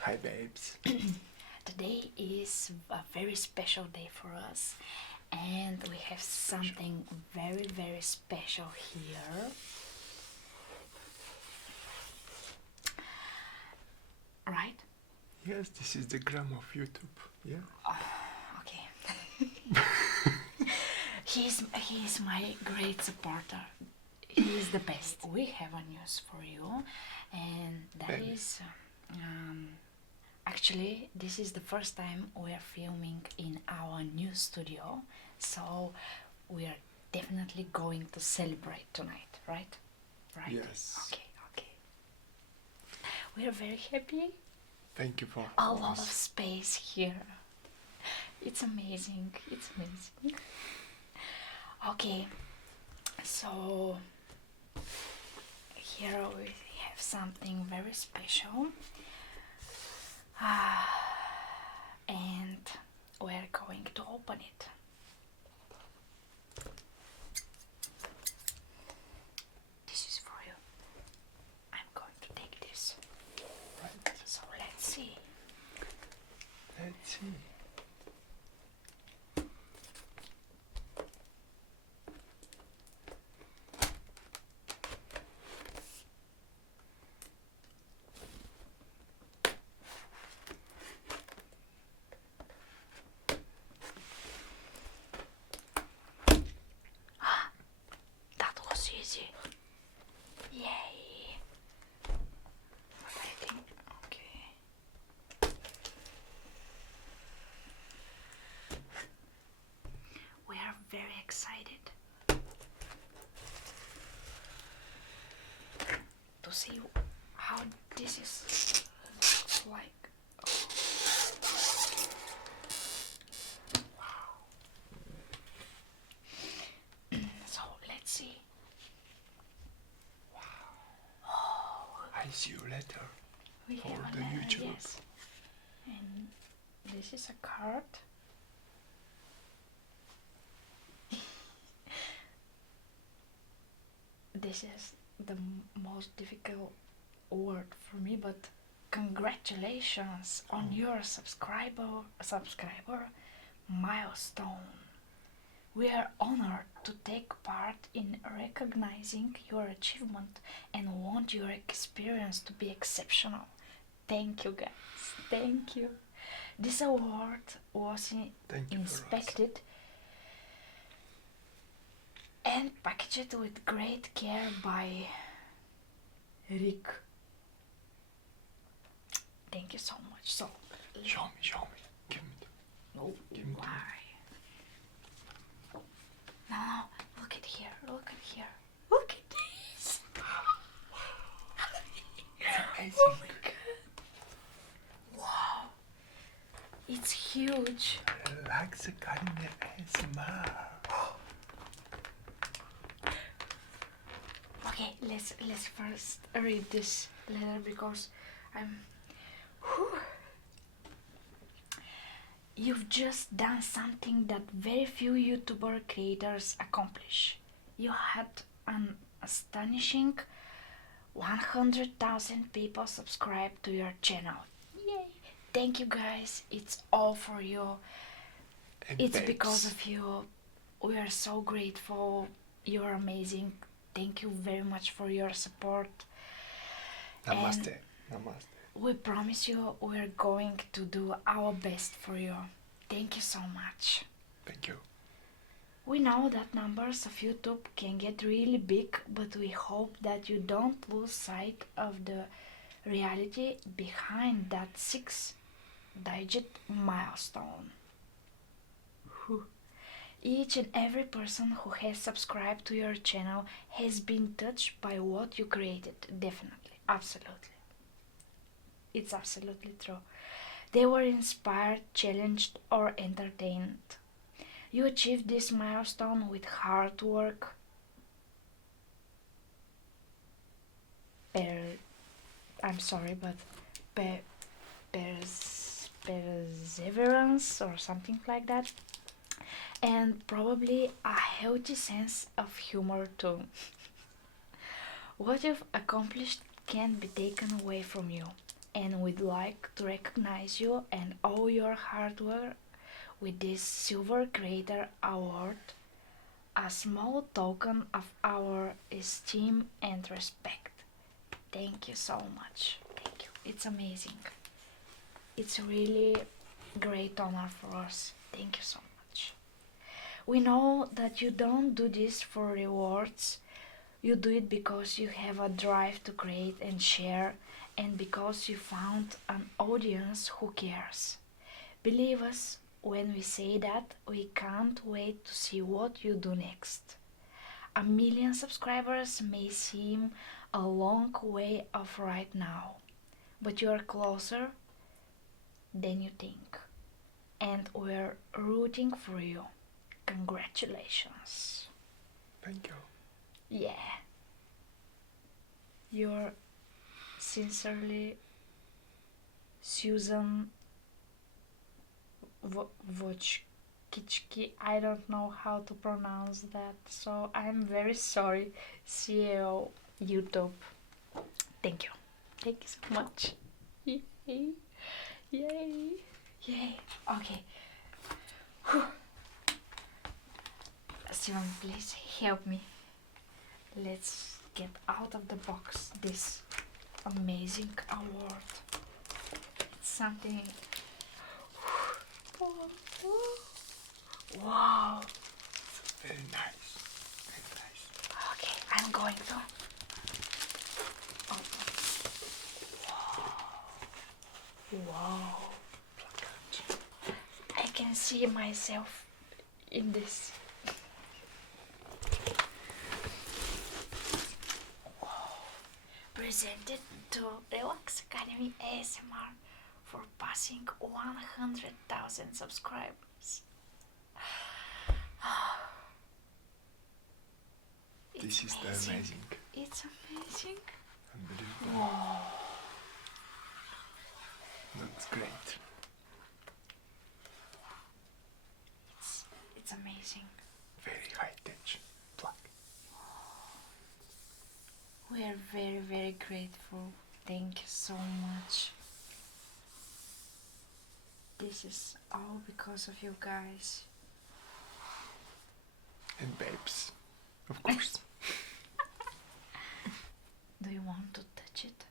Hi, babes. Today is a very special day for us, and we have something very, very special here. Right? Yes, this is the gram of YouTube. Yeah. Okay. He's my great supporter. He is the best. We have a news for you, and that Baby. is actually this is the first time we are filming in our new studio, so we are definitely going to celebrate tonight, right? Right? Yes. Okay, okay. We are very happy. Thank you for A lot of us. space here. It's amazing. It's amazing. Okay, so here we have something very special. And we're going to open it. This is for you. I'm going to take this. Right. So let's see. Let's see. That was easy. Yay. I think, okay. We are very excited to see how this is looks like. So let's see. I see you later. We For have the YouTube. Yes. And this is a card. This is the most difficult word for me, but congratulations on your subscriber milestone. We are honored to take part in recognizing your achievement and want your experience to be exceptional. Thank you, guys. Thank you. This award was Thank you for us. inspected and packaged with great care by Rick. Thank you so much. So, Show me, show me. Give me. no, Give me. why? No, look at here. Look at here. Look at this. Amazing. Oh my god. Wow. It's huge. Like the Karine ASMR. Okay, let's first read this letter because I'm. Whew. You've just done something that very few YouTuber creators accomplish. You had an astonishing 100,000 people subscribe to your channel. Yay! Thank you guys. It's all for you. And It's babes. because of you. We are so grateful. You're amazing. Thank you very much for your support. Namaste. Namaste. We promise you we're going to do our best for you. Thank you so much. Thank you. We know that numbers of YouTube can get really big, but we hope that you don't lose sight of the reality behind that 6-digit milestone. Whew. Each and every person who has subscribed to your channel has been touched by what you created. Definitely. Absolutely. It's absolutely true. They were inspired, challenged, or entertained. You achieved this milestone with hard work, I'm sorry, but perseverance or something like that, and probably a healthy sense of humor too. What you've accomplished can't be taken away from you. and we'd like to recognize you and all your hard work with this Silver Creator Award, a small token of our esteem and respect. Thank you so much. Thank you. It's amazing. It's really great honor for us. Thank you so much. We know that you don't do this for rewards. You do it because you have a drive to create and share, and because you found an audience who cares. Believe us when we say that we can't wait to see what you do next. 1 million subscribers may seem a long way off right now, but you are closer than you think, and we're rooting for you. Congratulations. Thank you. Yeah. You're sincerely Susan Wojcicki. I don't know how to pronounce that, so I'm very sorry. CEO YouTube. Thank you. Thank you so much. Yay. Yay. Yay. Okay. Whew. Steven, please help me. Let's get out of the box this amazing award. It's something. Wow. Very nice. Very nice. Okay, I'm going to open. Wow. Placard. I can see myself in this. Presented to Relax Academy ASMR for passing 100,000 subscribers. This is the amazing. It's amazing. Unbelievable. Wow. That's great. It's amazing. Very high touch. Plaque. We are very, very grateful. Thank you so much. This is all because of you guys. And babes. Of course. Do you want to touch it?